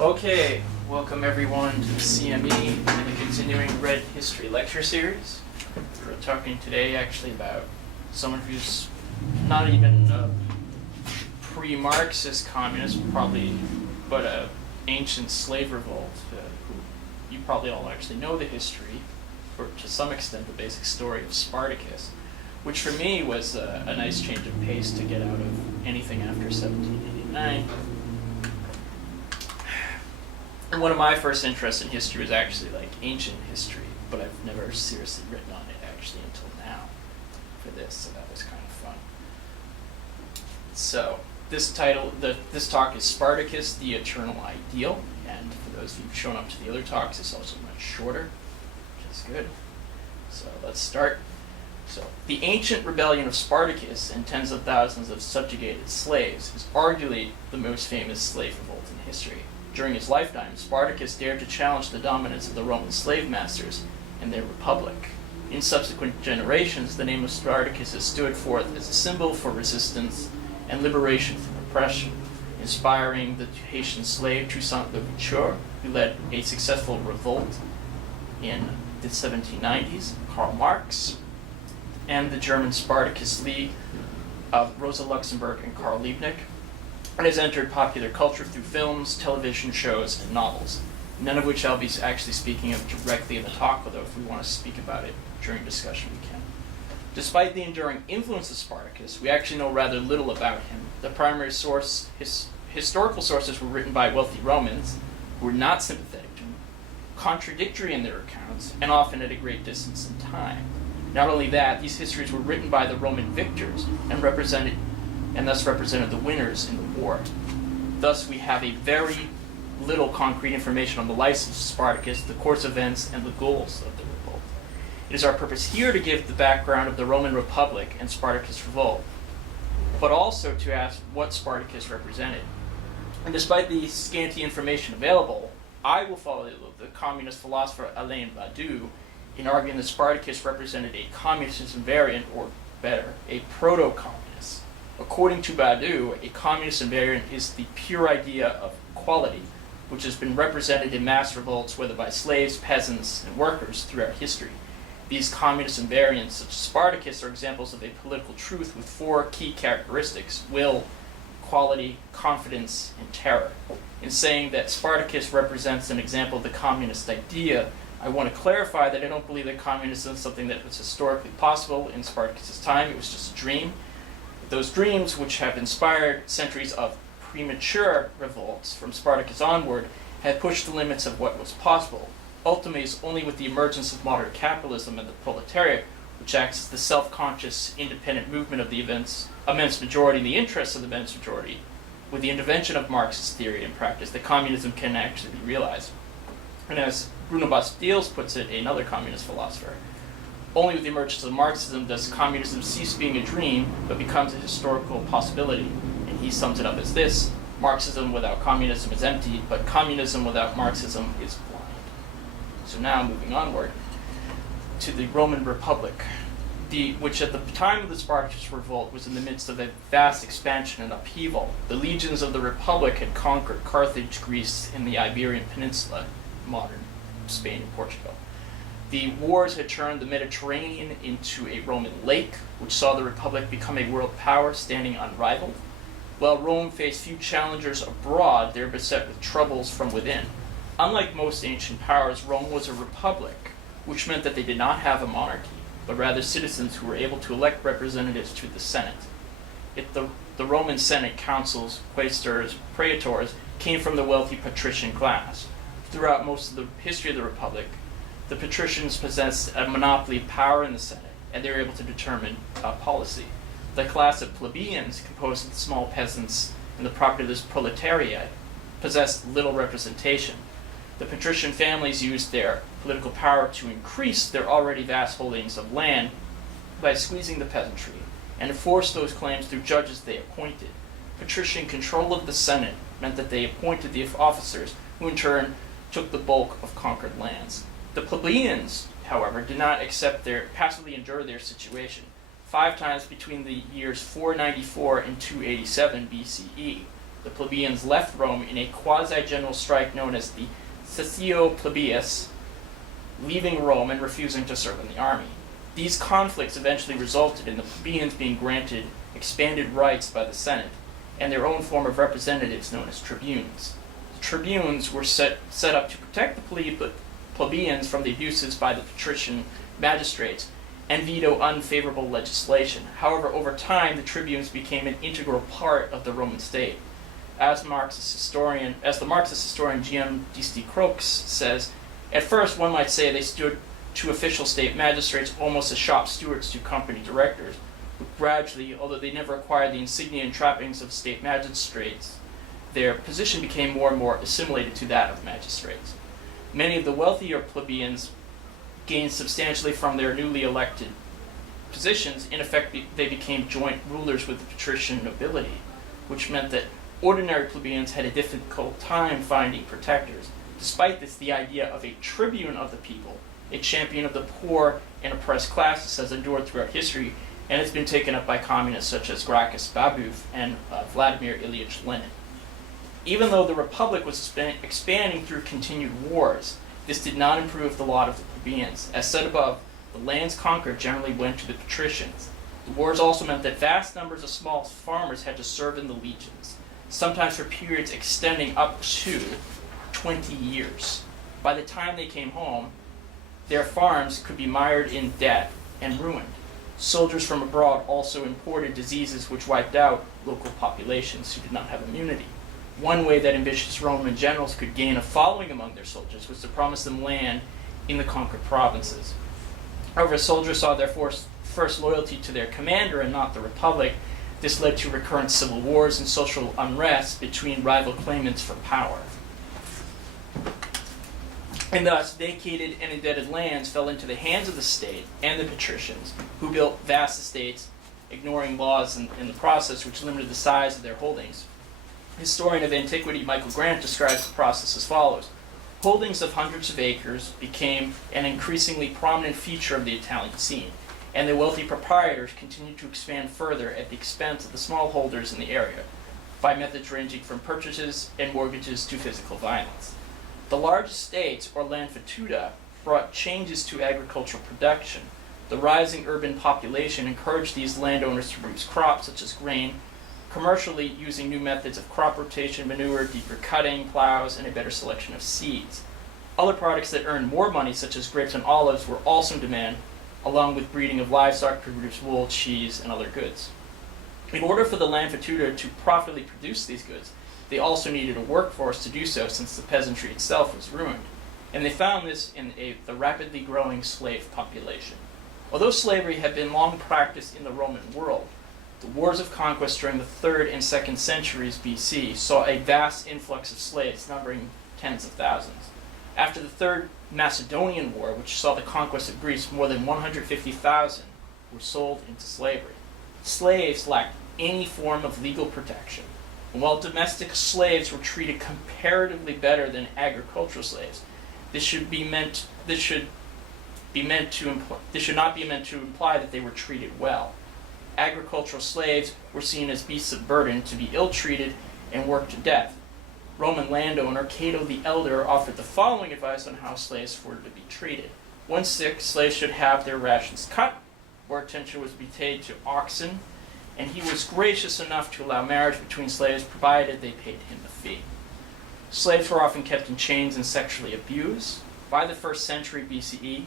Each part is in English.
Okay, welcome everyone to the CME and the continuing Red History lecture series. We're talking today actually about someone who's not even a pre-Marxist communist, probably, but an ancient slave revolt, who you probably all actually know the history, or to some extent the basic story of Spartacus, which for me was a nice change of pace to get out of anything after 1789. And one of my first interests in history was actually like ancient history, but I've never seriously written on it actually until now for this, so that was kind of fun. So this talk is Spartacus, the Eternal Ideal, and for those of you who've shown up to the other talks, it's also much shorter, which is good. So let's start. So the ancient rebellion of Spartacus and tens of thousands of subjugated slaves is arguably the most famous slave revolt in history. During his lifetime, Spartacus dared to challenge the dominance of the Roman slave masters and their republic. In subsequent generations, the name of Spartacus has stood forth as a symbol for resistance and liberation from oppression, inspiring the Haitian slave Toussaint Louverture, who led a successful revolt in the 1790s, Karl Marx, and the German Spartacus League of Rosa Luxemburg and Karl Liebknecht, and has entered popular culture through films, television shows, and novels, none of which I'll be actually speaking of directly in the talk, although if we want to speak about it during discussion, we can. Despite the enduring influence of Spartacus, we actually know rather little about him. The primary historical sources were written by wealthy Romans who were not sympathetic to him, contradictory in their accounts, and often at a great distance in time. Not only that, these histories were written by the Roman victors and thus represented the winners in the war. Thus, we have a very little concrete information on the life of Spartacus, the course of events, and the goals of the revolt. It is our purpose here to give the background of the Roman Republic and Spartacus' revolt, but also to ask what Spartacus represented. And despite the scanty information available, I will follow the communist philosopher Alain Badiou in arguing that Spartacus represented a communism variant, or better, a proto-communist. According to Badiou, a communist variant is the pure idea of equality, which has been represented in mass revolts, whether by slaves, peasants, and workers throughout history. These communist variants, such as Spartacus, are examples of a political truth with four key characteristics: will, equality, confidence, and terror. In saying that Spartacus represents an example of the communist idea, I want to clarify that I don't believe that communism is something that was historically possible in Spartacus' time. It was just a dream. Those dreams, which have inspired centuries of premature revolts from Spartacus onward, had pushed the limits of what was possible. Ultimately, it's only with the emergence of modern capitalism and the proletariat, which acts as the self-conscious, independent movement of the immense majority in the interests of the immense majority, with the intervention of Marxist theory and practice, that communism can actually be realized. And as Bruno Bastilles puts it, another communist philosopher, only with the emergence of Marxism does communism cease being a dream, but becomes a historical possibility. And he sums it up as this: Marxism without communism is empty, but communism without Marxism is blind. So now, moving onward to the Roman Republic, which at the time of the Spartacus revolt was in the midst of a vast expansion and upheaval. The legions of the Republic had conquered Carthage, Greece, and the Iberian Peninsula, modern Spain and Portugal. The wars had turned the Mediterranean into a Roman lake, which saw the Republic become a world power standing unrivaled. While Rome faced few challengers abroad, they were beset with troubles from within. Unlike most ancient powers, Rome was a republic, which meant that they did not have a monarchy, but rather citizens who were able to elect representatives to the Senate. The Roman Senate councils, quaestors, praetors, came from the wealthy patrician class. Throughout most of the history of the Republic, the patricians possessed a monopoly of power in the Senate, and they were able to determine policy. The class of plebeians, composed of the small peasants and the propertyless proletariat, possessed little representation. The patrician families used their political power to increase their already vast holdings of land by squeezing the peasantry, and to force those claims through judges they appointed. Patrician control of the Senate meant that they appointed the officers, who in turn took the bulk of conquered lands. The plebeians, however, did not passively endure their situation. 5 times between the years 494 and 287 BCE, the plebeians left Rome in a quasi-general strike known as the Cessio Plebeius, leaving Rome and refusing to serve in the army. These conflicts eventually resulted in the plebeians being granted expanded rights by the Senate and their own form of representatives known as tribunes. The tribunes were set up to protect the plebeians from the abuses by the patrician magistrates and veto unfavorable legislation. However, over time, the tribunes became an integral part of the Roman state. As the Marxist historian G.M. D. Croix says, at first one might say they stood to official state magistrates almost as shop stewards to company directors, but gradually, although they never acquired the insignia and trappings of state magistrates, their position became more and more assimilated to that of magistrates. Many of the wealthier plebeians gained substantially from their newly elected positions. In effect, they became joint rulers with the patrician nobility, which meant that ordinary plebeians had a difficult time finding protectors. Despite this, the idea of a tribune of the people, a champion of the poor and oppressed classes, has endured throughout history and has been taken up by communists such as Gracchus Babeuf and Vladimir Ilyich Lenin. Even though the Republic was expanding through continued wars, this did not improve the lot of the plebeians. As said above, the lands conquered generally went to the patricians. The wars also meant that vast numbers of small farmers had to serve in the legions, sometimes for periods extending up to 20 years. By the time they came home, their farms could be mired in debt and ruined. Soldiers from abroad also imported diseases which wiped out local populations who did not have immunity. One way that ambitious Roman generals could gain a following among their soldiers was to promise them land in the conquered provinces. However, soldiers saw their first loyalty to their commander and not the Republic. This led to recurrent civil wars and social unrest between rival claimants for power. And thus, vacated and indebted lands fell into the hands of the state and the patricians, who built vast estates, ignoring laws in the process which limited the size of their holdings. Historian of antiquity Michael Grant describes the process as follows. Holdings of hundreds of acres became an increasingly prominent feature of the Italian scene, and the wealthy proprietors continued to expand further at the expense of the small holders in the area, by methods ranging from purchases and mortgages to physical violence. The large estates, or landfatuda, brought changes to agricultural production. The rising urban population encouraged these landowners to produce crops such as grain, commercially using new methods of crop rotation, manure, deeper cutting, plows, and a better selection of seeds. Other products that earned more money, such as grapes and olives, were also in demand, along with breeding of livestock to produce wool, cheese, and other goods. In order for the landfatuda to profitably produce these goods, they also needed a workforce to do so, since the peasantry itself was ruined. And they found this in the rapidly growing slave population. Although slavery had been long practiced in the Roman world, the wars of conquest during the 3rd and 2nd centuries BC saw a vast influx of slaves, numbering tens of thousands. After the Third Macedonian War, which saw the conquest of Greece, more than 150,000 were sold into slavery. Slaves lacked any form of legal protection. And while domestic slaves were treated comparatively better than agricultural slaves, this should not be meant to imply that they were treated well. Agricultural slaves were seen as beasts of burden, to be ill-treated and worked to death. Roman landowner Cato the Elder offered the following advice on how slaves were to be treated. When sick, slaves should have their rations cut, more attention was to be paid to oxen, and he was gracious enough to allow marriage between slaves provided they paid him a fee. Slaves were often kept in chains and sexually abused. By the 1st century BCE,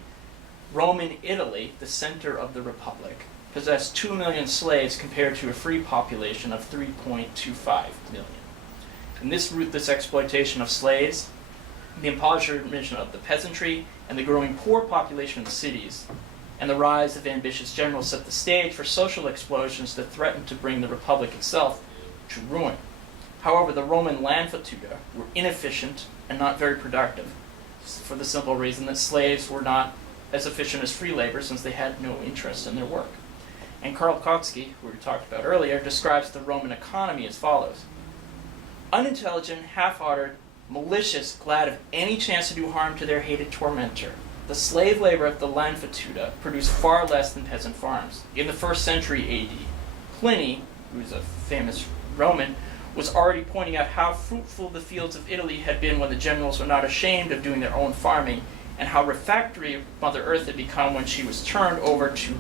Roman Italy, the center of the Republic, possessed 2 million slaves compared to a free population of 3.25 million. In this ruthless exploitation of slaves, the impoverishment of the peasantry, and the growing poor population of the cities, and the rise of ambitious generals set the stage for social explosions that threatened to bring the Republic itself to ruin. However, the Roman landfatuda were inefficient and not very productive, for the simple reason that slaves were not as efficient as free labor, since they had no interest in their work. And Karl Kautsky, who we talked about earlier, describes the Roman economy as follows. Unintelligent, half-hearted, malicious, glad of any chance to do harm to their hated tormentor, the slave labor of the landfatuda produced far less than peasant farms. In the 1st century AD, Pliny, who is a famous Roman, was already pointing out how fruitful the fields of Italy had been when the generals were not ashamed of doing their own farming, and how refractory Mother Earth had become when she was turned over to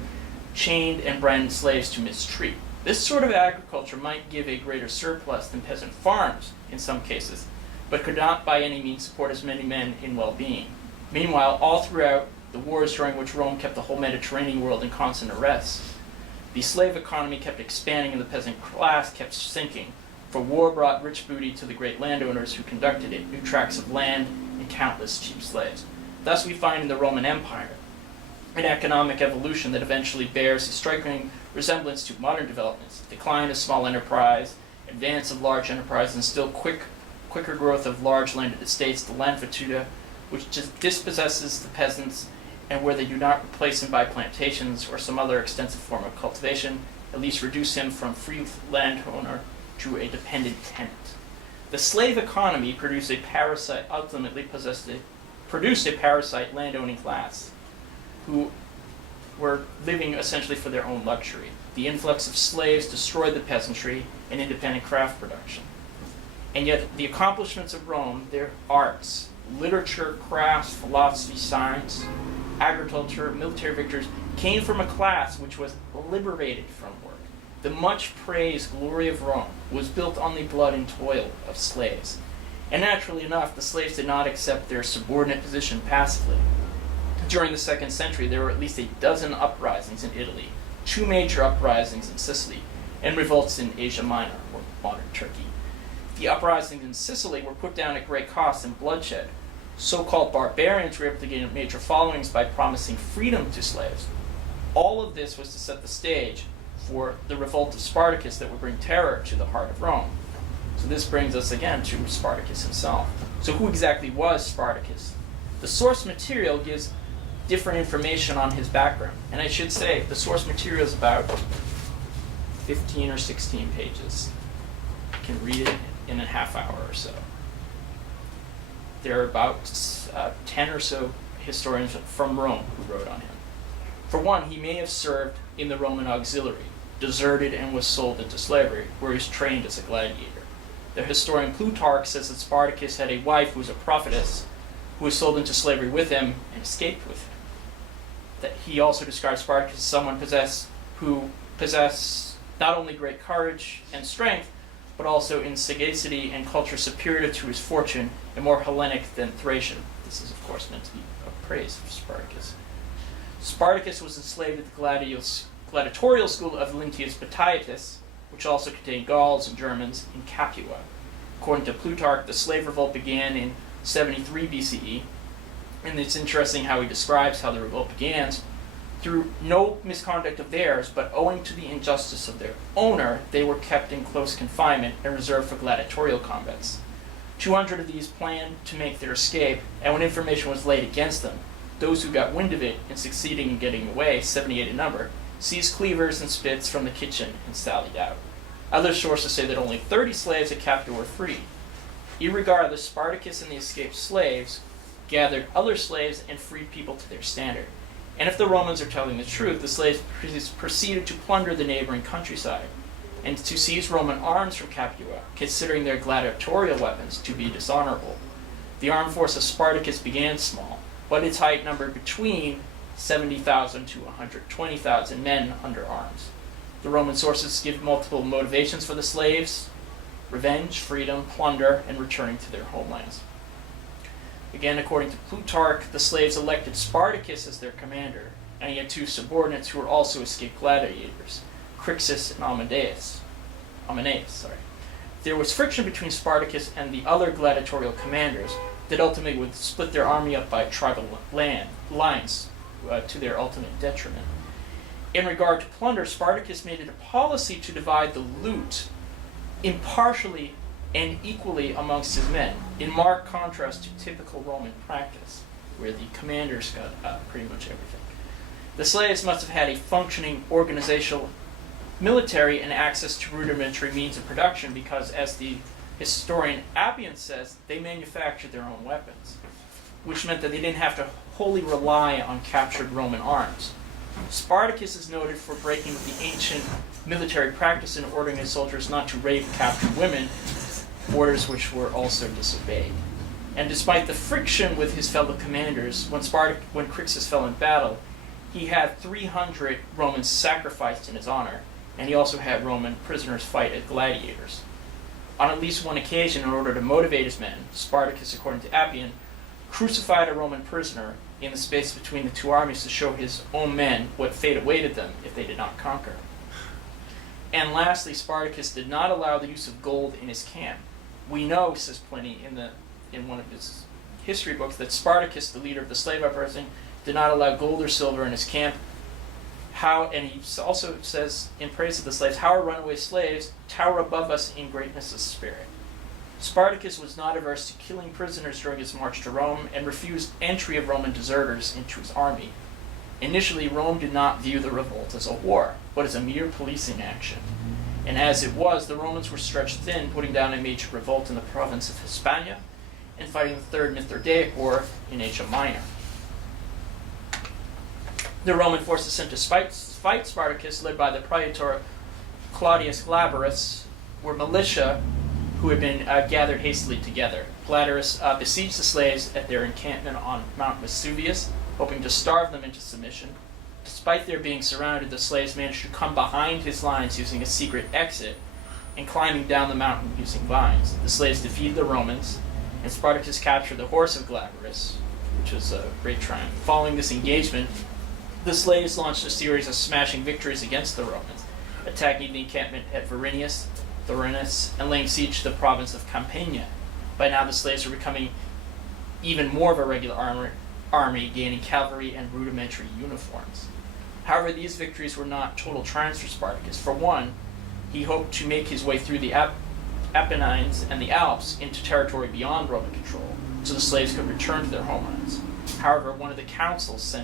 chained and branded slaves to mistreat. This sort of agriculture might give a greater surplus than peasant farms in some cases, but could not by any means support as many men in well-being. Meanwhile, all throughout the wars during which Rome kept the whole Mediterranean world in constant arrest, the slave economy kept expanding and the peasant class kept sinking, for war brought rich booty to the great landowners who conducted it, new tracts of land, and countless cheap slaves. Thus we find in the Roman Empire an economic evolution that eventually bears a striking resemblance to modern developments: decline of small enterprise, advance of large enterprise, and still quicker growth of large landed estates, the landfatuda, which just dispossesses the peasants, and where they do not replace him by plantations or some other extensive form of cultivation, at least reduce him from free landowner to a dependent tenant. The slave economy produced a parasite landowning class who were living essentially for their own luxury. The influx of slaves destroyed the peasantry and independent craft production. And yet the accomplishments of Rome, their arts, literature, crafts, philosophy, science, agriculture, military victories, came from a class which was liberated from work. The much praised glory of Rome was built on the blood and toil of slaves. And naturally enough, the slaves did not accept their subordinate position passively. During the 2nd century, there were at least a dozen uprisings in Italy, 2 major uprisings in Sicily, and revolts in Asia Minor, or modern Turkey. The uprisings in Sicily were put down at great cost and bloodshed. So-called barbarians were able to gain major followings by promising freedom to slaves. All of this was to set the stage for the revolt of Spartacus that would bring terror to the heart of Rome. So this brings us again to Spartacus himself. So who exactly was Spartacus? The source material gives different information on his background. And I should say, the source material is about 15 or 16 pages. You can read it in a half hour or so. There are about 10 or so historians from Rome who wrote on him. For one, he may have served in the Roman auxiliary, deserted and was sold into slavery, where he was trained as a gladiator. The historian Plutarch says that Spartacus had a wife who was a prophetess, who was sold into slavery with him and escaped with him. That he also describes Spartacus as someone who possessed not only great courage and strength, but also in sagacity and culture superior to his fortune and more Hellenic than Thracian. This is, of course, meant to be a praise for Spartacus. Spartacus was enslaved at the gladiatorial school of Lyntius Batiatus, which also contained Gauls and Germans, in Capua. According to Plutarch, the slave revolt began in 73 BCE, and it's interesting how he describes how the revolt began. Through no misconduct of theirs, but owing to the injustice of their owner, they were kept in close confinement and reserved for gladiatorial combats. 200 of these planned to make their escape, and when information was laid against them, those who got wind of it and succeeding in getting away, 78 in number, seized cleavers and spits from the kitchen and sallied out. Other sources say that only 30 slaves at Capua were freed. Irregardless, Spartacus and the escaped slaves gathered other slaves and freed people to their standard. And if the Romans are telling the truth, the slaves proceeded to plunder the neighboring countryside and to seize Roman arms from Capua, considering their gladiatorial weapons to be dishonorable. The armed force of Spartacus began small, but its height numbered between 70,000 to 120,000 men under arms. The Roman sources give multiple motivations for the slaves: revenge, freedom, plunder, and returning to their homelands. Again, according to Plutarch, the slaves elected Spartacus as their commander, and he had 2 subordinates who were also escaped gladiators, Crixus and Amadeus. There was friction between Spartacus and the other gladiatorial commanders that ultimately would split their army up by tribal lines to their ultimate detriment. In regard to plunder, Spartacus made it a policy to divide the loot impartially and equally amongst his men, in marked contrast to typical Roman practice, where the commanders got pretty much everything. The slaves must have had a functioning organizational military and access to rudimentary means of production because, as the historian Appian says, they manufactured their own weapons, which meant that they didn't have to wholly rely on captured Roman arms. Spartacus is noted for breaking with the ancient military practice in ordering his soldiers not to rape captured women, orders which were also disobeyed. And despite the friction with his fellow commanders, when Crixus fell in battle, he had 300 Romans sacrificed in his honor, and he also had Roman prisoners fight as gladiators. On at least one occasion, in order to motivate his men, Spartacus, according to Appian, crucified a Roman prisoner in the space between the two armies to show his own men what fate awaited them if they did not conquer. And lastly, Spartacus did not allow the use of gold in his camp. We know, says Pliny in one of his history books, that Spartacus, the leader of the slave uprising, did not allow gold or silver in his camp. And he also says, in praise of the slaves, how our runaway slaves tower above us in greatness of spirit. Spartacus was not averse to killing prisoners during his march to Rome and refused entry of Roman deserters into his army. Initially, Rome did not view the revolt as a war, but as a mere policing action. And as it was, the Romans were stretched thin, putting down a major revolt in the province of Hispania and fighting the Third Mithridaic War in Asia Minor. The Roman forces sent to fight Spartacus, led by the praetor Claudius Glaberus, were militia who had been gathered hastily together. Glaberus besieged the slaves at their encampment on Mount Vesuvius, hoping to starve them into submission. Despite their being surrounded, the slaves managed to come behind his lines using a secret exit and climbing down the mountain using vines. The slaves defeated the Romans, and Spartacus captured the horse of Glaberus, which was a great triumph. Following this engagement, the slaves launched a series of smashing victories against the Romans, attacking the encampment at Verinius, and laying siege to the province of Campania. By now, the slaves were becoming even more of a regular army, gaining cavalry and rudimentary uniforms. However, these victories were not total triumphs for Spartacus. For one, he hoped to make his way through the Apennines and the Alps into territory beyond Roman control, so the slaves could return to their homelands. However, one of the consuls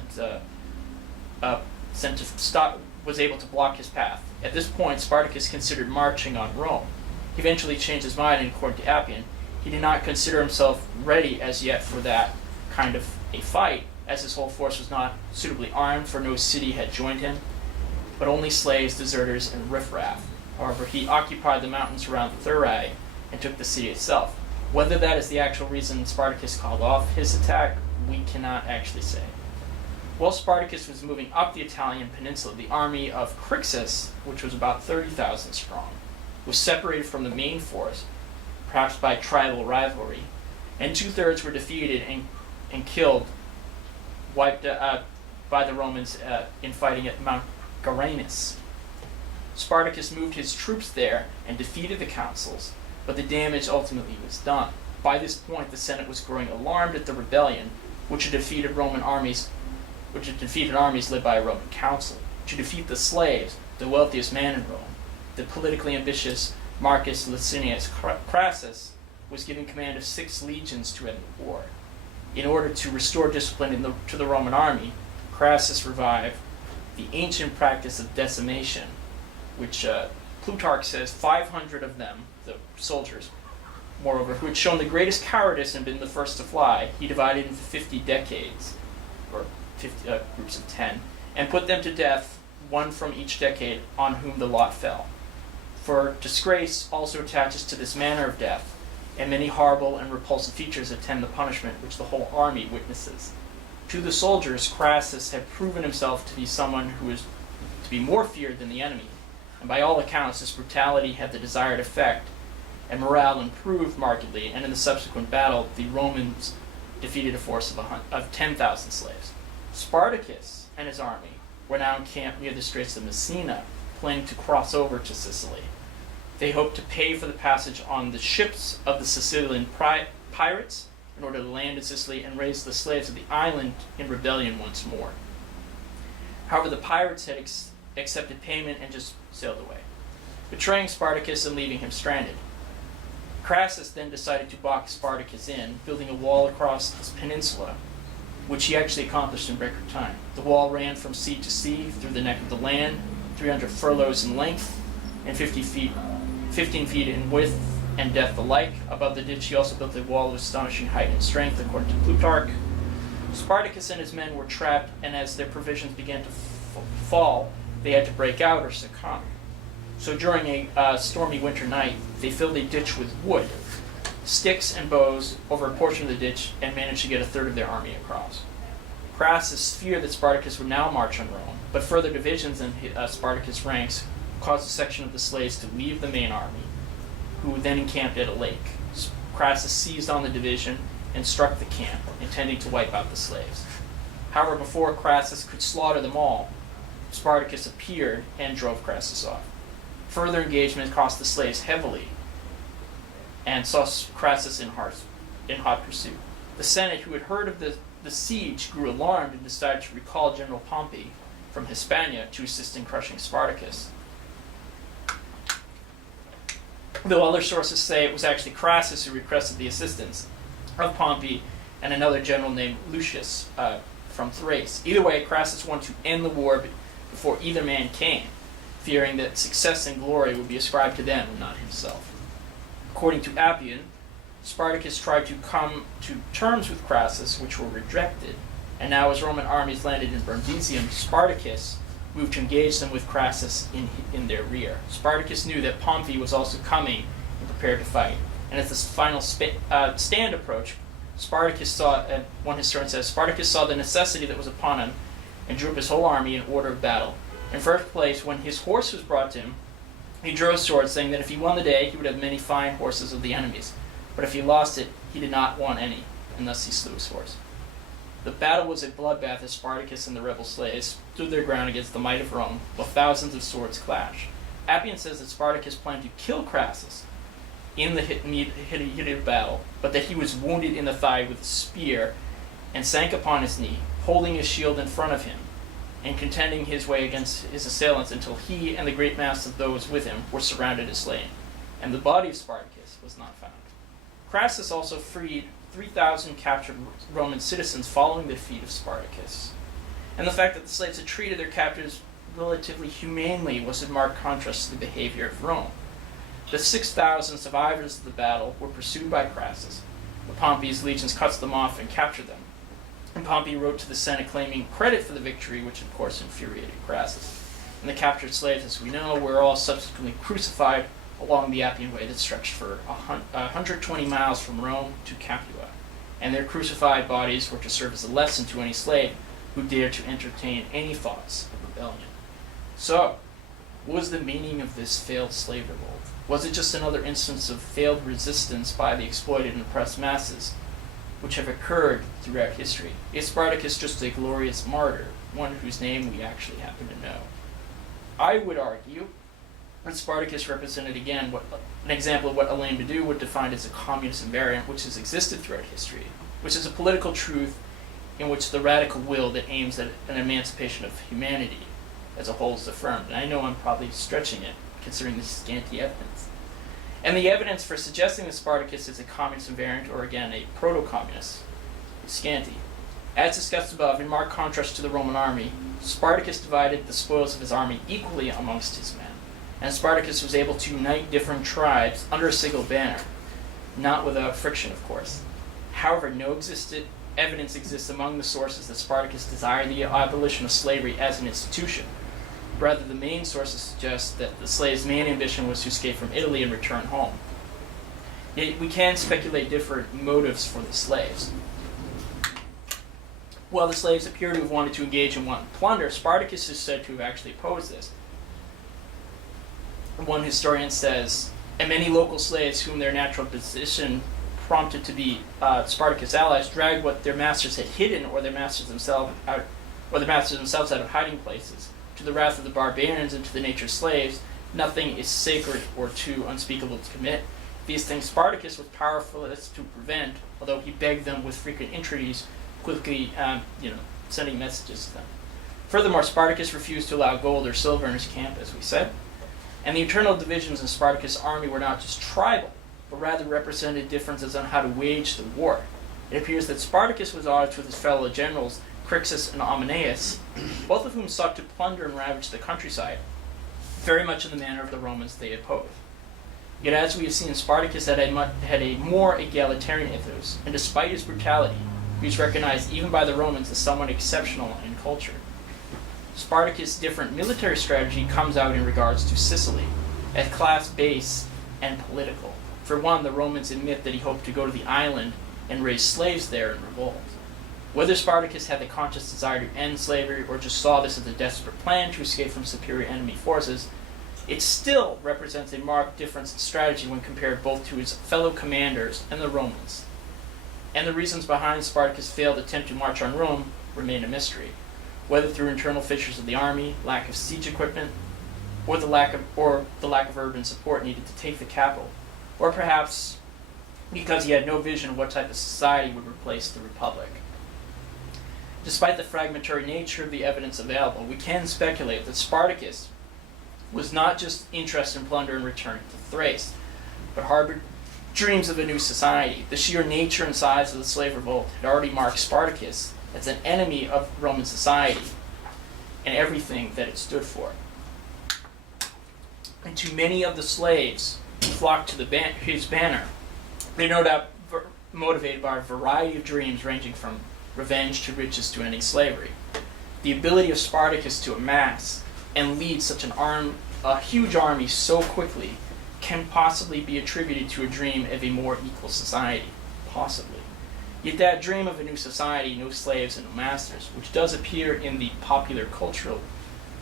was able to block his path. At this point, Spartacus considered marching on Rome. He eventually changed his mind, and according to Appian, he did not consider himself ready as yet for that kind of a fight, as his whole force was not suitably armed, for no city had joined him, but only slaves, deserters, and riffraff. However, he occupied the mountains around Thurii and took the city itself. Whether that is the actual reason Spartacus called off his attack, we cannot actually say. While Spartacus was moving up the Italian peninsula, the army of Crixus, which was about 30,000 strong, was separated from the main force, perhaps by tribal rivalry, and 2/3 were defeated and killed, wiped by the Romans in fighting at Mount Garanus. Spartacus moved his troops there and defeated the consuls, but the damage ultimately was done. By this point, the Senate was growing alarmed at the rebellion, which had defeated armies led by a Roman consul. To defeat the slaves, the wealthiest man in Rome, the politically ambitious Marcus Licinius Crassus, was given command of 6 legions to end the war. In order to restore discipline to the Roman army, Crassus revived the ancient practice of decimation, which Plutarch says 500 of them, the soldiers, moreover, who had shown the greatest cowardice and been the first to fly, he divided into 50 decades, or 50, groups of 10, and put them to death, one from each decade, on whom the lot fell. For disgrace also attaches to this manner of death, and many horrible and repulsive features attend the punishment which the whole army witnesses. To the soldiers, Crassus had proven himself to be someone who was to be more feared than the enemy, and by all accounts his brutality had the desired effect, and morale improved markedly, and in the subsequent battle the Romans defeated a force of 10,000 slaves. Spartacus and his army were now encamped near the Straits of Messina, planning to cross over to Sicily. They hoped to pay for the passage on the ships of the Sicilian pirates in order to land in Sicily and raise the slaves of the island in rebellion once more. However, the pirates had accepted payment and just sailed away, betraying Spartacus and leaving him stranded. Crassus then decided to box Spartacus in, building a wall across this peninsula, which he actually accomplished in record time. The wall ran from sea to sea through the neck of the land, 300 furlongs in length, and 15 feet in width and depth alike. Above the ditch, he also built a wall of astonishing height and strength, according to Plutarch. Spartacus and his men were trapped, and as their provisions began to fall, they had to break out or succumb. So during a stormy winter night, they filled a ditch with wood, sticks and bows over a portion of the ditch and managed to get a third of their army across. Crassus feared that Spartacus would now march on Rome, but further divisions in Spartacus' ranks caused a section of the slaves to leave the main army, who then encamped at a lake. Crassus seized on the division and struck the camp, intending to wipe out the slaves. However, before Crassus could slaughter them all, Spartacus appeared and drove Crassus off. Further engagement cost the slaves heavily and saw Crassus in hot pursuit. The Senate, who had heard of the siege, grew alarmed and decided to recall General Pompey from Hispania to assist in crushing Spartacus. Though other sources say it was actually Crassus who requested the assistance of Pompey and another general named Lucius from Thrace. Either way, Crassus wanted to end the war before either man came, fearing that success and glory would be ascribed to them and not himself. According to Appian, Spartacus tried to come to terms with Crassus, which were rejected, and now as Roman armies landed in Brundisium, Spartacus moved to engage them with Crassus in their rear. Spartacus knew that Pompey was also coming and prepared to fight. And as this final stand approached, Spartacus saw, one historian says, Spartacus saw the necessity that was upon him and drew up his whole army in order of battle. In first place, when his horse was brought to him, he drew a sword, saying that if he won the day, he would have many fine horses of the enemies. But if he lost it, he did not want any, and thus he slew his horse. The battle was a bloodbath as Spartacus and the rebel slaves stood their ground against the might of Rome, while thousands of swords clashed. Appian says that Spartacus planned to kill Crassus in the heated battle, but that he was wounded in the thigh with a spear and sank upon his knee, holding his shield in front of him, and contending his way against his assailants until he and the great mass of those with him were surrounded and slain, and the body of Spartacus was not found. Crassus also freed 3,000 captured Roman citizens following the defeat of Spartacus. And the fact that the slaves had treated their captors relatively humanely was in marked contrast to the behavior of Rome. The 6,000 survivors of the battle were pursued by Crassus, but Pompey's legions cut them off and captured them. And Pompey wrote to the Senate claiming credit for the victory, which of course infuriated Crassus. And the captured slaves, as we know, were all subsequently crucified along the Appian Way that stretched for 120 miles from Rome to Capua. And their crucified bodies were to serve as a lesson to any slave who dared to entertain any thoughts of rebellion. So, what was the meaning of this failed slave revolt? Was it just another instance of failed resistance by the exploited and oppressed masses, which have occurred throughout history? Is Spartacus just a glorious martyr, one whose name we actually happen to know? I would argue that Spartacus represented again an example of what Alain Badiou would define as a communist invariant, which has existed throughout history, which is a political truth in which the radical will that aims at an emancipation of humanity as a whole is affirmed. And I know I'm probably stretching it, considering the scanty evidence. And the evidence for suggesting that Spartacus is a communist invariant, or again, a proto-communist, is scanty. As discussed above, in marked contrast to the Roman army, Spartacus divided the spoils of his army equally amongst his men. And Spartacus was able to unite different tribes under a single banner, not without friction, of course. However, no evidence exists among the sources that Spartacus desired the abolition of slavery as an institution. Rather, the main sources suggest that the slaves' main ambition was to escape from Italy and return home. Yet we can speculate different motives for the slaves. While the slaves appear to have wanted to engage in wanton plunder, Spartacus is said to have actually opposed this. One historian says, and many local slaves whom their natural position prompted to be Spartacus' allies dragged what their masters had hidden or their masters themselves out of hiding places. To the wrath of the barbarians and to the nature of slaves, nothing is sacred or too unspeakable to commit. These things Spartacus was powerless to prevent, although he begged them with frequent entreaties, quickly sending messages to them. Furthermore, Spartacus refused to allow gold or silver in his camp, as we said. And the internal divisions in Spartacus' army were not just tribal, but rather represented differences on how to wage the war. It appears that Spartacus was at odds with his fellow generals, Crixus and Ammonaeus, both of whom sought to plunder and ravage the countryside, very much in the manner of the Romans they opposed. Yet as we have seen, Spartacus had a more egalitarian ethos, and despite his brutality, he was recognized even by the Romans as someone exceptional in culture. Spartacus' different military strategy comes out in regards to Sicily. as class-based and political. For one, the Romans admit that he hoped to go to the island and raise slaves there in revolt. Whether Spartacus had the conscious desire to end slavery or just saw this as a desperate plan to escape from superior enemy forces, it still represents a marked difference in strategy when compared both to his fellow commanders and the Romans. And the reasons behind Spartacus' failed attempt to march on Rome remain a mystery, whether through internal fissures of the army, lack of siege equipment, or the lack of urban support needed to take the capital, or perhaps because he had no vision of what type of society would replace the Republic. Despite the fragmentary nature of the evidence available, we can speculate that Spartacus was not just interested in plunder and returning to Thrace, but harbored dreams of a new society. The sheer nature and size of the slave revolt had already marked Spartacus as an enemy of Roman society and everything that it stood for. And to many of the slaves who flocked to his banner, they no doubt motivated by a variety of dreams ranging from revenge to riches to ending slavery. The ability of Spartacus to amass and lead such a huge army so quickly can possibly be attributed to a dream of a more equal society, possibly. Yet that dream of a new society, no slaves and no masters, which does appear in the popular cultural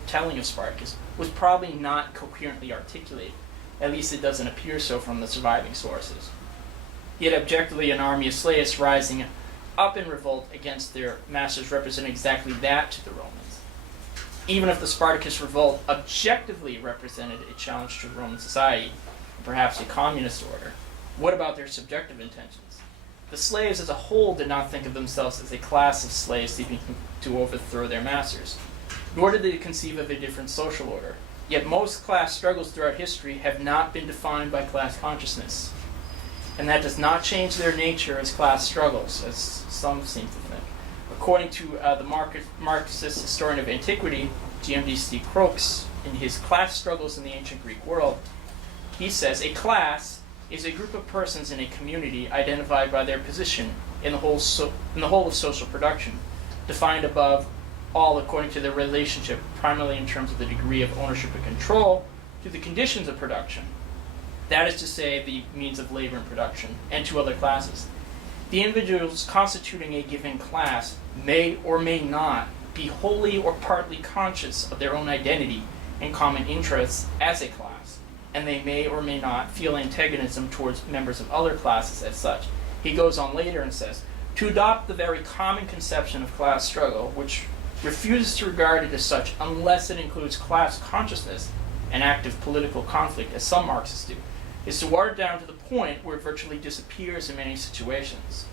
telling of Spartacus, was probably not coherently articulated. At least it doesn't appear so from the surviving sources. Yet objectively, an army of slaves rising up in revolt against their masters represented exactly that to the Romans. Even if the Spartacus revolt objectively represented a challenge to Roman society, perhaps a communist order, what about their subjective intentions? The slaves as a whole did not think of themselves as a class of slaves seeking to overthrow their masters, nor did they conceive of a different social order. Yet most class struggles throughout history have not been defined by class consciousness, and that does not change their nature as class struggles, as some seem to think. According to the Marxist historian of antiquity, GMD Crookes, in his Class Struggles in the Ancient Greek World, he says, a class is a group of persons in a community identified by their position in the whole of social production, defined above all according to their relationship, primarily in terms of the degree of ownership and control, to the conditions of production. That is to say, the means of labor and production, and to other classes. The individuals constituting a given class may or may not be wholly or partly conscious of their own identity and common interests as a class, and they may or may not feel antagonism towards members of other classes as such. He goes on later and says, to adopt the very common conception of class struggle, which refuses to regard it as such unless it includes class consciousness and active political conflict, as some Marxists do, is to water it down to the point where it virtually disappears in many situations.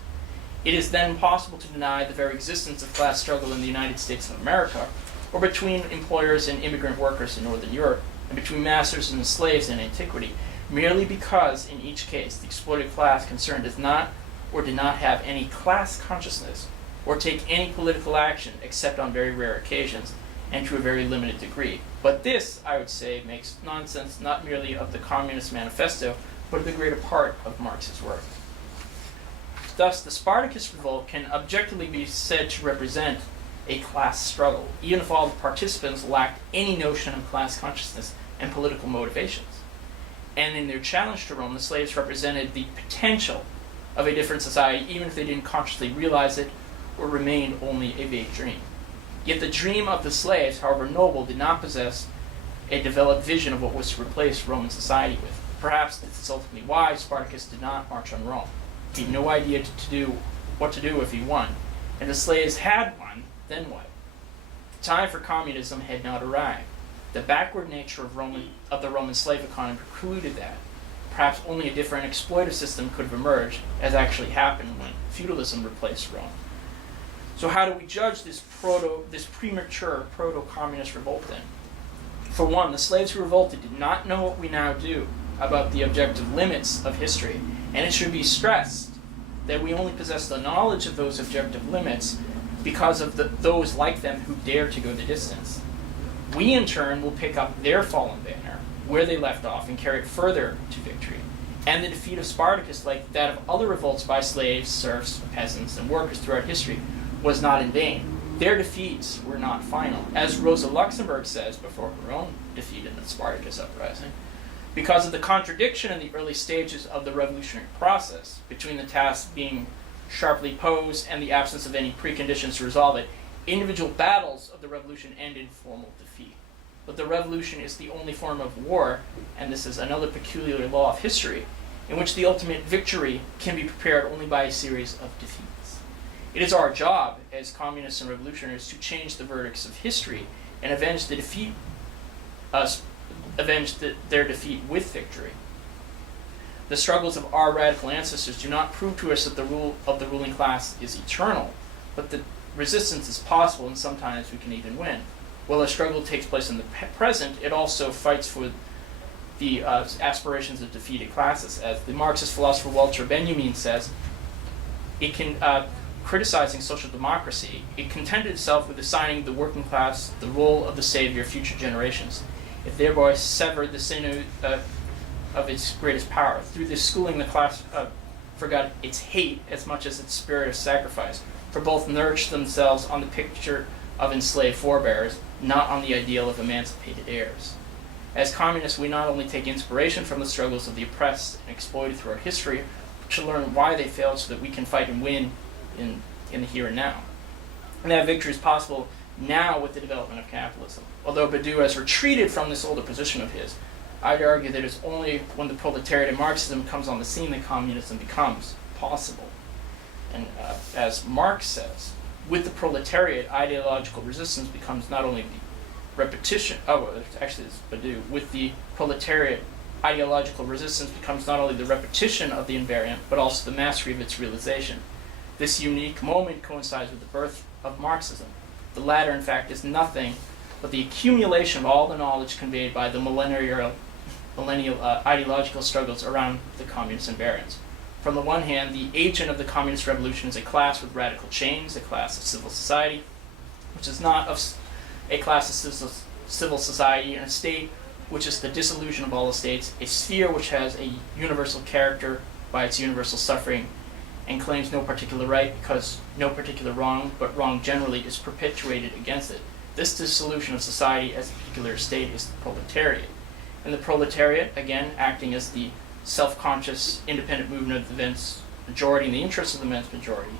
It is then possible to deny the very existence of class struggle in the United States of America, or between employers and immigrant workers in Northern Europe, and between masters and slaves in antiquity, merely because, in each case, the exploited class concerned does not or did not have any class consciousness, or take any political action except on very rare occasions, and to a very limited degree. But this, I would say, makes nonsense not merely of the Communist Manifesto, but of the greater part of Marx's work. Thus, the Spartacus revolt can objectively be said to represent a class struggle, even if all the participants lacked any notion of class consciousness and political motivations. And in their challenge to Rome, the slaves represented the potential of a different society, even if they didn't consciously realize it or remained only a vague dream. Yet the dream of the slaves, however noble, did not possess a developed vision of what was to replace Roman society with. Perhaps this is ultimately why Spartacus did not march on Rome. He had no idea what to do if he won. And the slaves had won, then what? The time for communism had not arrived. The backward nature of the Roman slave economy precluded that. Perhaps only a different exploitive system could have emerged, as actually happened when feudalism replaced Rome. So how do we judge this premature proto-communist revolt then? For one, the slaves who revolted did not know what we now do about the objective limits of history, and it should be stressed that we only possess the knowledge of those objective limits because of those like them who dare to go the distance. We, in turn, will pick up their fallen banner, where they left off, and carry it further to victory. And the defeat of Spartacus, like that of other revolts by slaves, serfs, peasants, and workers throughout history, was not in vain. Their defeats were not final. As Rosa Luxemburg says before her own defeat in the Spartacus uprising, Because of the contradiction in the early stages of the revolutionary process between the task being sharply posed and the absence of any preconditions to resolve it, individual battles of the revolution end in formal defeat. But the revolution is the only form of war, and this is another peculiar law of history, in which the ultimate victory can be prepared only by a series of defeats. It is our job as communists and revolutionaries to change the verdicts of history and avenge their defeat with victory. The struggles of our radical ancestors do not prove to us that the rule of the ruling class is eternal, but that resistance is possible, and sometimes we can even win. While a struggle takes place in the present, it also fights for the aspirations of defeated classes. As the Marxist philosopher Walter Benjamin says, criticizing social democracy, it contented itself with assigning the working class the role of the savior of future generations. It thereby severed the sinew of its greatest power. Through this schooling, the class forgot its hate as much as its spirit of sacrifice, for both nourished themselves on the picture of enslaved forebears, not on the ideal of emancipated heirs. As communists, we not only take inspiration from the struggles of the oppressed and exploited throughout history, but to learn why they failed so that we can fight and win in the here and now. And that victory is possible now with the development of capitalism. Although Badiou has retreated from this older position of his, I'd argue that it's only when the proletariat and Marxism comes on the scene that communism becomes possible. And as Marx says, with the proletariat, ideological resistance becomes not only the repetition, actually it's Badiou, with the proletariat, ideological resistance becomes not only the repetition of the invariant, but also the mastery of its realization. This unique moment coincides with the birth of Marxism. The latter, in fact, is nothing but the accumulation of all the knowledge conveyed by the millennial ideological struggles around the communist invariants. From the one hand, the agent of the communist revolution is a class with radical chains, a class of civil society, which is not a class of civil society, and a state which is the dissolution of all the states, a sphere which has a universal character by its universal suffering, and claims no particular right because no particular wrong, but wrong generally, is perpetuated against it. This dissolution of society as a particular state is the proletariat. And the proletariat, again, acting as the self-conscious, independent movement of the immense majority in the interest of the immense majority.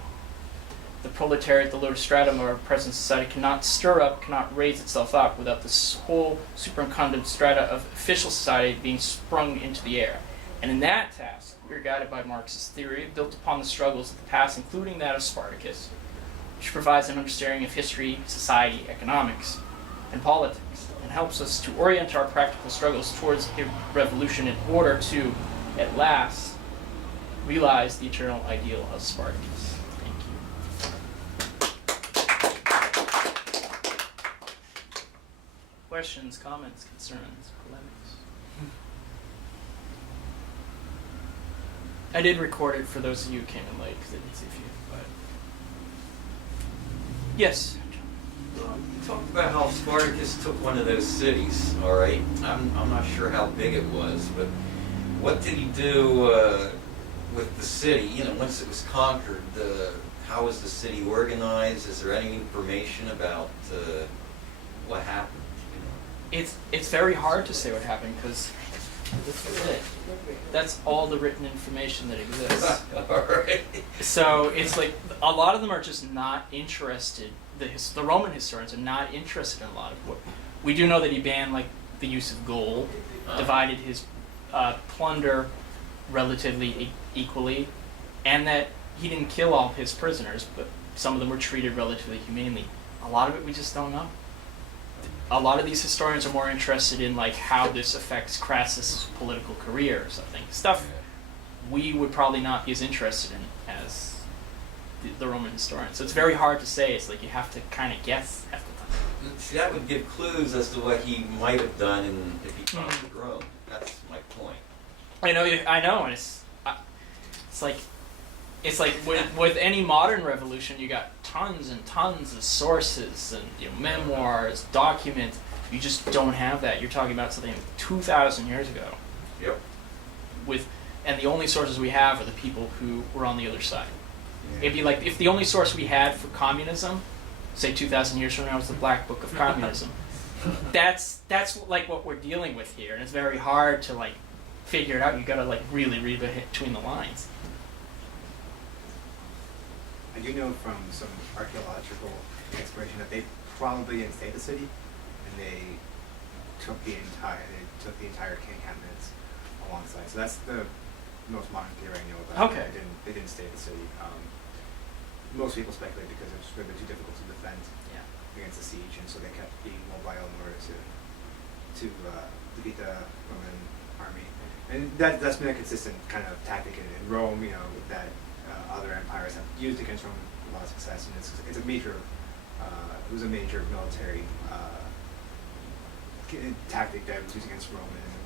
The proletariat, the lower stratum of our present society, cannot raise itself up without this whole superincumbent strata of official society being sprung into the air. And in that task, we are guided by Marxist theory, built upon the struggles of the past, including that of Spartacus, which provides an understanding of history, society, economics, and politics, and helps us to orient our practical struggles towards a revolution in order to, at last, realize the eternal ideal of Spartacus. Thank you. Questions, comments, concerns, polemics? I did record it for those of you who came in late because I didn't see a few. But yes. You talked about how Spartacus took one of those cities. All right, I'm not sure how big it was, but what did he do with the city? You know, once it was conquered, how was the city organized? Is there any information about what happened? You know? It's very hard to say what happened because that's all the written information that exists. All right. So it's like a lot of them are just not interested. The Roman historians are not interested in a lot of what we do know that he banned like the use of gold, divided his plunder relatively equally, and that he didn't kill all his prisoners, but some of them were treated relatively humanely. A lot of it we just don't know. A lot of these historians are more interested in like how this affects Crassus' political career or something. Stuff we would probably not be as interested in as the Roman historians. So it's very hard to say. It's like you have to kind of guess at the time. See, that would give clues as to what he might have done if he conquered Rome. That's my point. I know, and it's like with any modern revolution, you got tons and tons of sources and memoirs, documents. You just don't have that. You're talking about something 2,000 years ago. Yep. And the only sources we have are the people who were on the other side. Yeah. It'd be like if the only source we had for communism, say 2,000 years from now, was the Black Book of Communism. That's like what we're dealing with here, and it's very hard to like figure it out. You got to like really read between the lines. I do know from some archaeological exploration that they probably didn't stay at the city, and they took the entire encampments alongside. So that's the most modern theory I know about. Okay. They didn't stay at the city. Most people speculate because it would have been too difficult to defend against the siege, and so they kept being mobile in order to defeat the Roman army. And that's been a consistent kind of tactic in Rome, you know, that other empires have used against Rome with a lot of success, and it's a major it was a major military tactic that was used against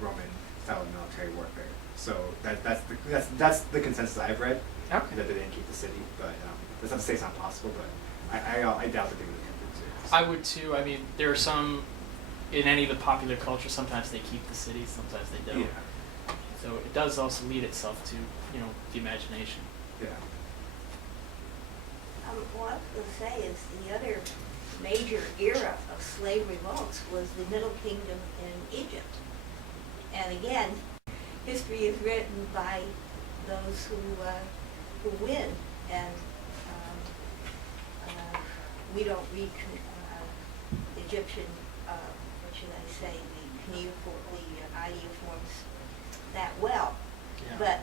Roman style of military warfare. So that's the consensus I've read. Okay. That they didn't keep the city, but that's not to say it's not possible, but I doubt that they would have kept it too. I would too. I mean, there are some in any of the popular culture. Sometimes they keep the city, sometimes they don't. Yeah. So it does also lead itself to the imagination. Yeah. What I was going to say is the other major era of slave revolts was the Middle Kingdom in Egypt. And again, history is written by those who win, and we don't read Egyptian, what should I say, the ideoforms that well. Yeah. But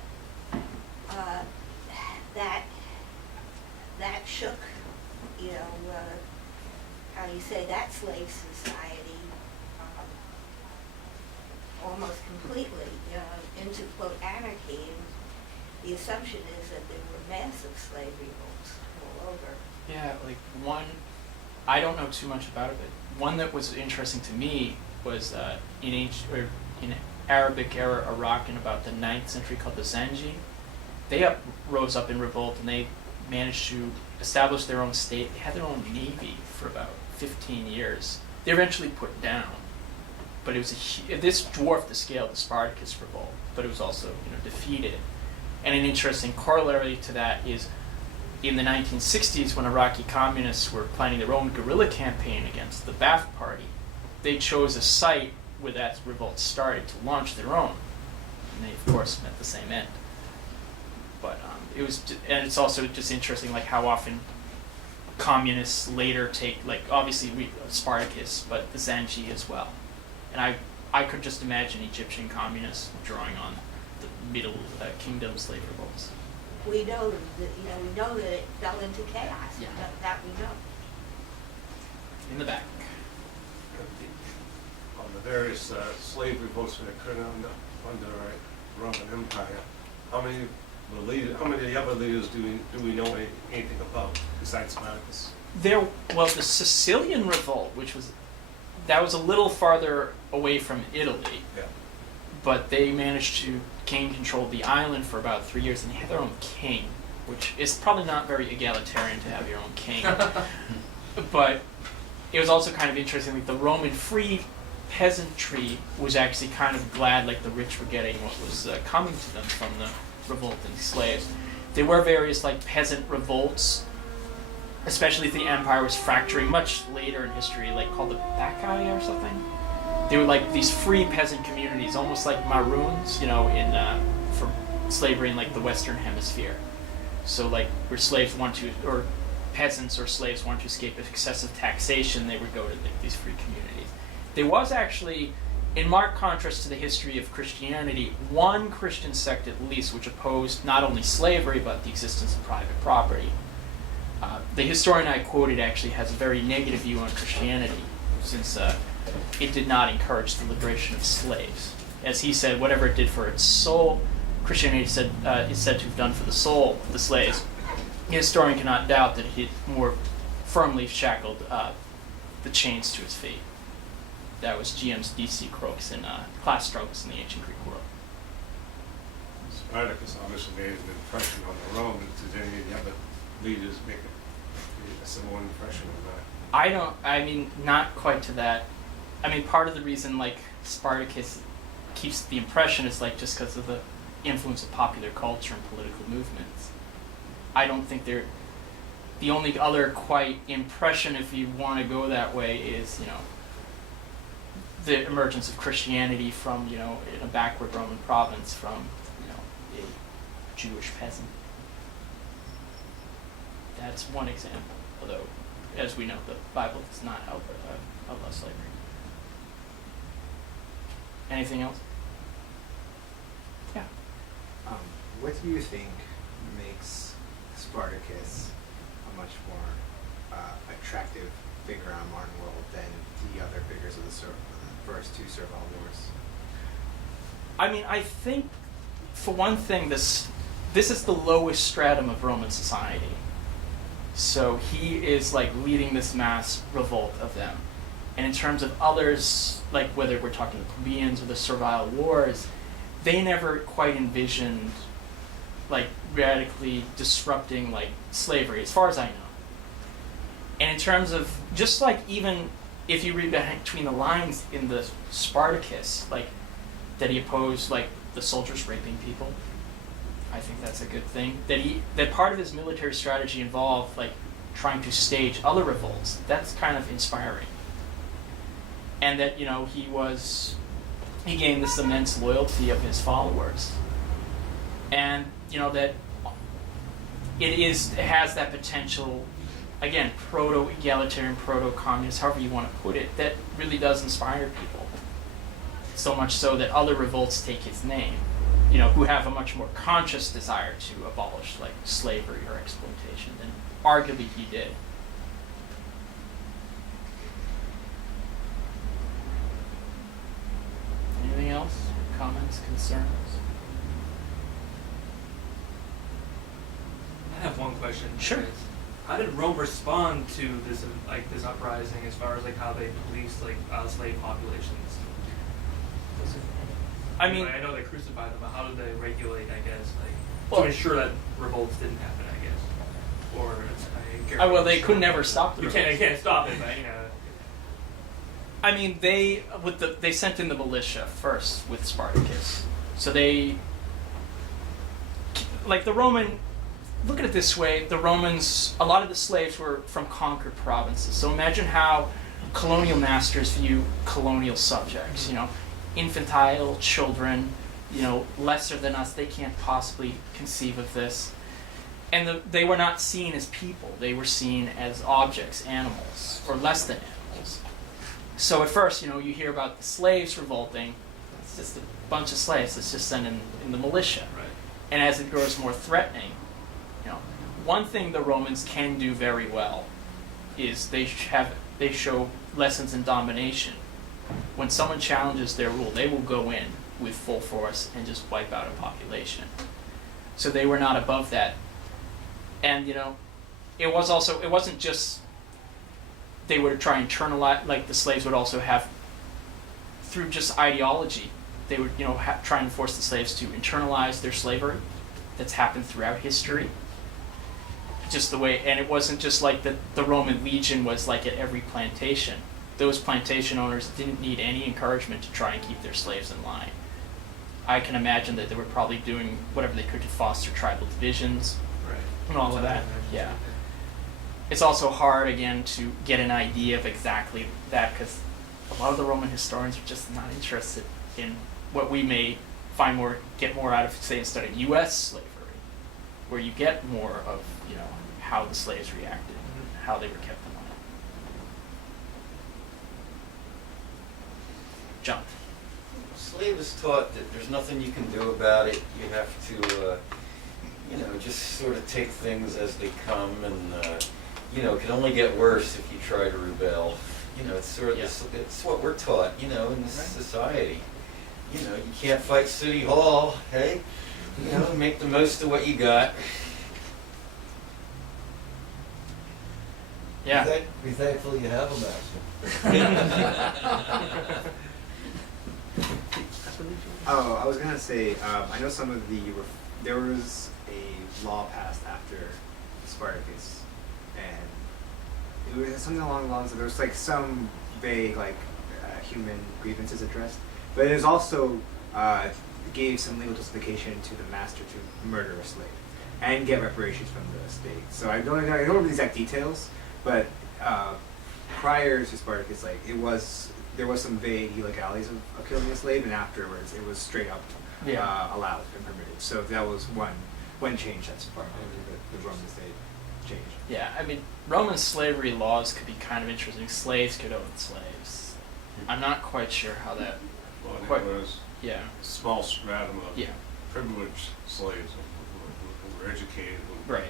that shook, how do you say, that slave society almost completely into, quote, anarchy. And the assumption is that there were massive slave revolts all over. Yeah, like one, I don't know too much about it, but one that was interesting to me was in Arabic era Iraq in about the 9th century called the Zanji. They rose up in revolt and they managed to establish their own state. They had their own navy for about 15 years. They eventually put down, but it was this dwarfed the scale of the Spartacus revolt, but it was also defeated. And an interesting corollary to that is in the 1960s, when Iraqi communists were planning their own guerrilla campaign against the Ba'ath Party, they chose a site where that revolt started to launch their own. And they, of course, met the same end. But and it's also just interesting, like how often communists later take, like obviously Spartacus, but the Zanji as well. And I could just imagine Egyptian communists drawing on the Middle Kingdom slave revolts. We know that it fell into chaos. Yeah. That we know. In the back. On the various slave revolts that occurred under Roman Empire, how many other leaders do we know anything about besides Spartacus? The Sicilian revolt, that was a little farther away from Italy, Yeah. but they managed to gain control of the island for about 3 years, and they had their own king, which is probably not very egalitarian to have your own king. But it was also kind of interesting, like the Roman free peasantry was actually kind of glad, like the rich were getting what was coming to them from the revolting slaves. There were various like peasant revolts, especially if the empire was fracturing much later in history, like called the Bacchae or something. They were like these free peasant communities, almost like Maroons, for slavery in like the Western Hemisphere. So like where or peasants or slaves wanted to escape excessive taxation, they would go to these free communities. There was actually, in marked contrast to the history of Christianity, one Christian sect at least which opposed not only slavery but the existence of private property. The historian I quoted actually has a very negative view on Christianity, since it did not encourage the liberation of slaves. As he said, whatever it did for its soul, Christianity is said to have done for the soul of the slaves. The historian cannot doubt that it more firmly shackled the chains to his feet. That was GM's D.C. Croaks in Class Struggles in the Ancient Greek World. Spartacus obviously made an impression on the Romans. Did any of the other leaders make a similar impression on that? Not quite to that. Part of the reason, like, Spartacus keeps the impression is, like, just because of the influence of popular culture and political movements. I don't think the only other quite impression, if you want to go that way, is, the emergence of Christianity from, in a backward Roman province from, a Jewish peasant. That's one example, although, as we know, the Bible does not outlaw slavery. Anything else? Yeah. What do you think makes Spartacus a much more attractive figure on a modern world than the other figures of the first two servile wars? I mean, I think, for one thing, this is the lowest stratum of Roman society. So he is like leading this mass revolt of them. And in terms of others, like whether we're talking the plebeians or the servile wars, they never quite envisioned like radically disrupting like slavery, as far as I know. And in terms of just like even if you read between the lines in the Spartacus, like that he opposed like the soldiers raping people. I think that's a good thing. That part of his military strategy involved like trying to stage other revolts. That's kind of inspiring. And that, he gained this immense loyalty of his followers. And, that it has that potential, again, proto-egalitarian, proto-communist, however you want to put it, that really does inspire people. So much so that other revolts take his name, who have a much more conscious desire to abolish like slavery or exploitation than arguably he did. Anything else? Comments, concerns? I have one question. Sure. How did Rome respond to this uprising as far as like how they policed slave populations? I mean, I know they crucified them, but how did they regulate? I guess well, to ensure that revolts didn't happen. I guess, or well, they could never stop the revolts. You can't stop it, but I mean, they sent in the militia first with Spartacus. So they, like the Roman, look at it this way, the Romans, a lot of the slaves were from conquered provinces. So imagine how colonial masters view colonial subjects, infantile children, lesser than us, they can't possibly conceive of this. And they were not seen as people, they were seen as objects, animals, or less than animals. So at first, you hear about the slaves revolting, it's just a bunch of slaves, it's just sent in the militia. Right. And as it grows more threatening, one thing the Romans can do very well is they show lessons in domination. When someone challenges their rule, they will go in with full force and just wipe out a population. So they were not above that. And it wasn't just they would try and internalize, like the slaves would also have, through just ideology, they would try and force the slaves to internalize their slavery. That's happened throughout history. Just the way, and it wasn't just like the Roman legion was like at every plantation. Those plantation owners didn't need any encouragement to try and keep their slaves in line. I can imagine that they were probably doing whatever they could to foster tribal divisions, right, and all of that. Yeah. It's also hard, again, to get an idea of exactly that because a lot of the Roman historians are just not interested in what we may get more out of, say, instead of U.S. slavery, where you get more of, how the slaves reacted, how they were kept in line. John. Slave is taught that there's nothing you can do about it. You have to, just sort of take things as they come, and it can only get worse if you try to rebel. It's sort of it's what we're taught, in this society. You can't fight City Hall, hey? Make the most of what you got. Yeah. Be thankful you have a master. Oh, I was gonna say, I know some of there was a law passed after Spartacus, and it was something along the lines of, there was like some vague human grievances addressed, but it was also gave some legal justification to the master to murder a slave and get reparations from the state. So I don't remember the exact details, but prior to Spartacus, it was there was some vague illegalities of killing a slave, and afterwards it was straight up allowed and permitted. So that was one change that's part of the Romans they changed. Yeah, I mean, Roman slavery laws could be kind of interesting. Slaves could own slaves. I'm not quite sure how that. Well, there was Yeah. a small stratum of Yeah. privileged slaves who were educated, who Right.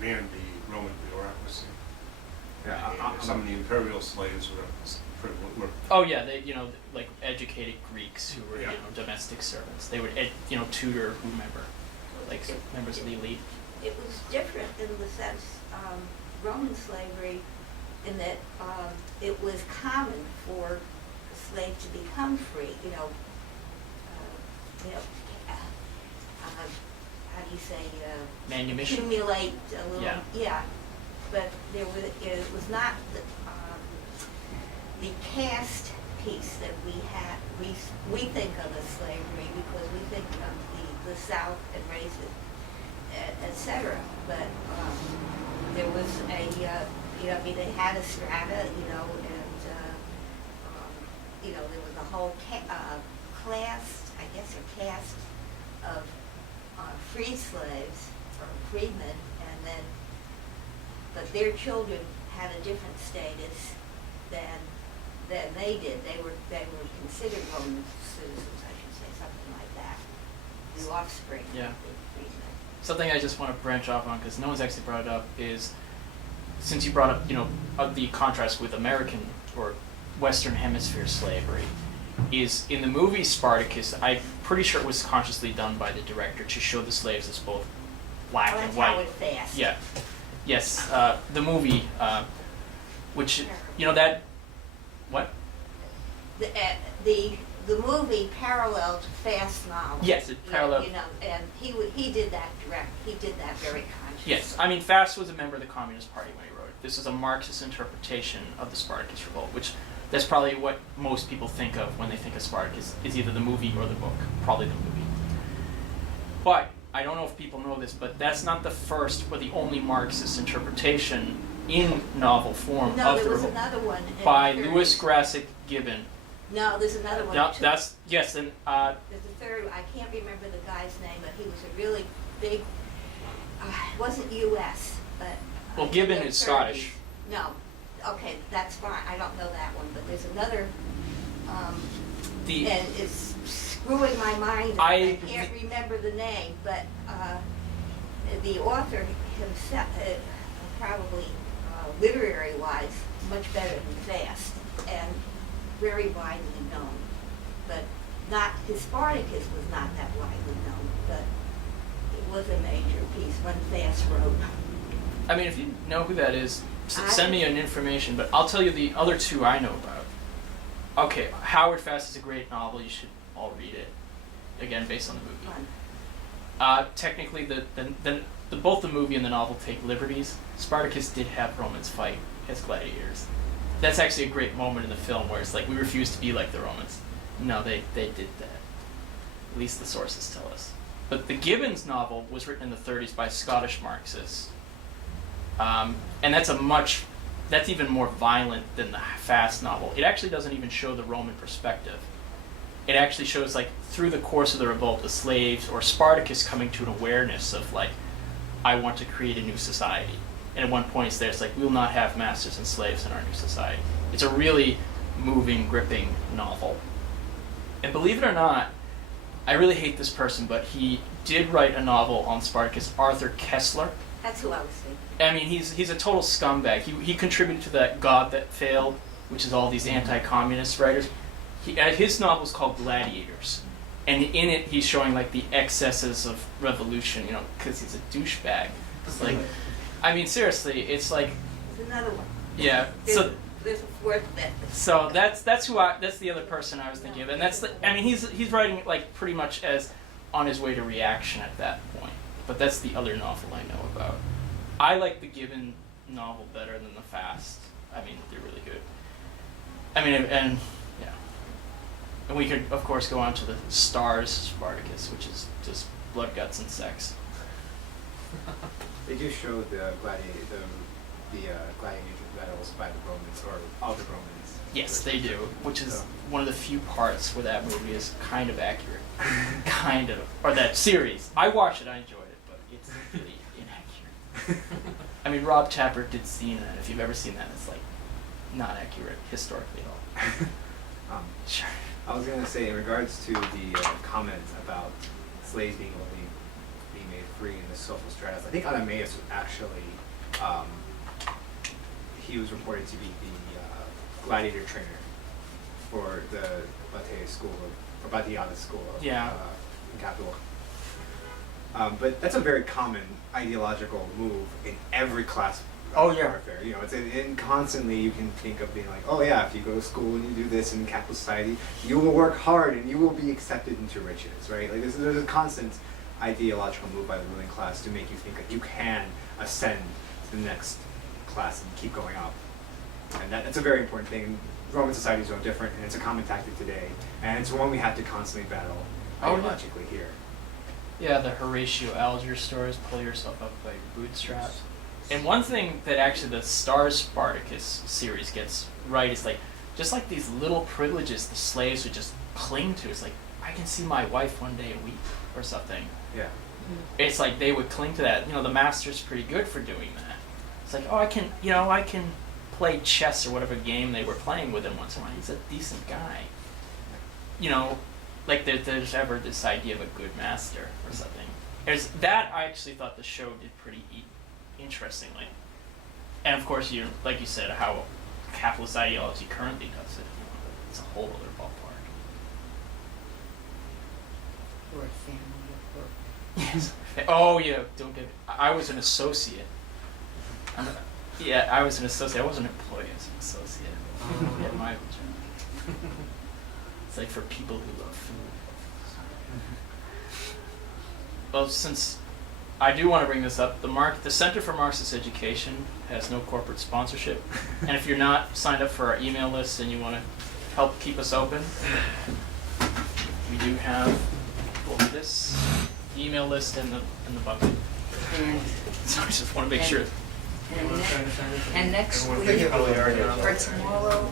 manned the Roman bureaucracy. Yeah, And some of the imperial slaves were Oh yeah, they like educated Greeks who were Yeah. domestic servants. They would tutor whomever, like members of the elite. It was different in the sense, Roman slavery, in that it was common for a slave to become free. How do you say? Manumission. Accumulate a little. Yeah. Yeah. But it was not the caste piece that we had. We think of as slavery because we think of the South and races, etc. But there was they had a strata, there was a whole class, I guess, or caste of free slaves or freedmen, but their children had a different status than they did. They were considered Roman citizens, I should say, something like that. The offspring Yeah. of the freedmen. Something I just want to branch off on because no one's actually brought it up is, since you brought up the contrast with American or Western Hemisphere slavery, is in the movie Spartacus, I'm pretty sure it was consciously done by the director to show the slaves as both black and That's white. how it fast. Yeah. Yes. The movie, which that. What? The movie paralleled Fast novel. Yes, it paralleled. And he did that He did that very consciously. Yes, I mean Fast was a member of the Communist Party when he wrote it. This is a Marxist interpretation of the Spartacus revolt, which that's probably what most people think of when they think of Spartacus, is either the movie or the book, probably the movie. But I don't know if people know this, but that's not the first or the only Marxist interpretation in novel form No, of there the was revolt another one. in by the Louis 30s. Grassic Gibbon. No, there's another one No, too. that's yes, and There's a third. I can't remember the guy's name, but he was a really big. It wasn't U.S., but. Well, Gibbon in the is Scottish. 30s. No, okay, that's fine. I don't know that one, but there's another. And it's screwing my mind. I can't remember the name, but the author himself, probably literary-wise, much better than Fast, and very widely known. But his Spartacus was not that widely known, but it was a major piece when Fast wrote. I mean, if you know who that is, send me an information, but I'll tell you the other two I know about. Okay, Howard Fast is a great novel. You should all read it. Again, based on the movie. Fun. Technically, both the movie and the novel take liberties. Spartacus did have Romans fight as gladiators. That's actually a great moment in the film where it's like, we refuse to be like the Romans. No, they did that. At least the sources tell us. But the Gibbons novel was written in the 30s by Scottish Marxists. And that's even more violent than the Fast novel. It actually doesn't even show the Roman perspective. It actually shows, like, through the course of the revolt, the slaves or Spartacus coming to an awareness of, like, I want to create a new society. And at one point it's like, we will not have masters and slaves in our new society. It's a really moving, gripping novel. And believe it or not, I really hate this person, but he did write a novel on Spartacus, Arthur Kessler. That's who I was thinking. I mean, he's a total scumbag. He contributed to that God That Failed, which is all these anti-communist writers. His novel is called Gladiators, and in it he's showing like the excesses of revolution, because he's a douchebag. It's like, I mean, seriously, it's like. There's another one. Yeah. There's a fourth bit. So that's the other person I was thinking of, and he's writing like pretty much as on his way to reaction at that point. But that's the other novel I know about. I like the Gibbon novel better than the Fast. I mean, they're really good. I mean, and yeah. And we could, of course, go on to the Stars Spartacus, which is just blood, guts, and sex. They do show the gladiator battles by the Romans, or all the Romans, Yes, they do, which is So- one of the few parts where that movie is kind of accurate. Kind of. Or that series. I watched it, I enjoyed it, but it's really inaccurate. I mean, Rob Tapert did Cena, and if you've ever seen that, it's like not accurate historically at all. Sure. I was gonna say, in regards to the comment about slaves being only being made free in the social stratus, I think Anameus actually, he was reported to be the gladiator trainer for the Bataille school, or Batiada school of, Yeah. in Capua. But that's a very common ideological move in every class. Oh, yeah. Warfare. You know, it's in constantly you can think of being like, oh yeah, if you go to school and you do this in capital society, you will work hard and you will be accepted into riches, right? Like there's a constant ideological move by the ruling class to make you think that you can ascend to the next class and keep going up. And that's a very important thing. Roman society is no different, and it's a common tactic today, and it's one we have to constantly battle Oh, yeah. ideologically here. Yeah, the Horatio Alger stories, pull yourself up by your bootstraps. And one thing that actually the Spartacus series gets right is like, just like these little privileges the slaves would just cling to. It's like, I can see my wife one day a week or something. Yeah. It's like they would cling to that. You know, the master's pretty good for doing that. It's like, oh, I can play chess or whatever game they were playing with him once in a while. He's a decent guy. You know, like there's ever this idea of a good master or something. There's that I actually thought the show did pretty interestingly. And of course, like you said, how capitalist ideology currently does it. You know, it's a whole other ballpark. Or a family of work. Yes. Oh yeah, don't get. I was an associate. I was an associate. I wasn't an employee. I was an associate. At my job. It's like for people who love food. Well, since I do want to bring this up, the Center for Marxist Education has no corporate sponsorship, and if you're not signed up for our email list and you want to help keep us open, we do have this email list in the bucket. And, So I just want to make sure. and next Everyone week, thinks probably already on or that. tomorrow,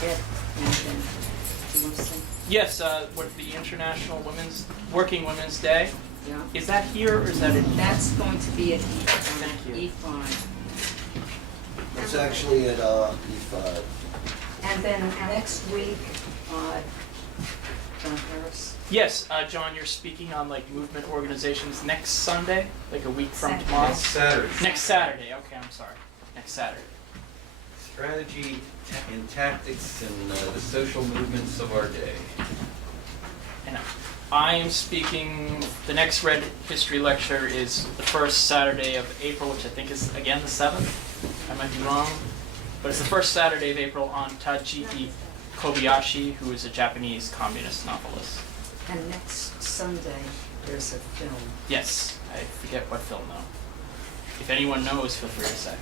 do you want to say? Yes, what the International Working Women's Day. Yeah. Is that here or is that in? That's going to be at Thank you. E5. It's actually at E5. And then next week, John Harris. Yes, John, you're speaking on like movement organizations next Sunday, like a week from Saturday. tomorrow. Next Saturday. Next Saturday. Okay, I'm sorry. Next Saturday. Strategy and tactics in the social movements of our day. And I am speaking. The next Red History lecture is the first Saturday of April, which I think is again the 7th. I might be wrong, but it's the first Saturday of April on Tajiki Kobayashi, who is a Japanese communist novelist. And next Sunday, there's a film. Yes, I forget what film though. If anyone knows, feel free to say.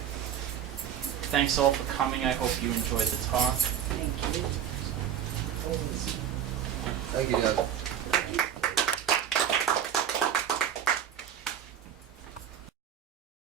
Thanks all for coming. I hope you enjoyed the talk. Thank you. Always. Thank you, Doug.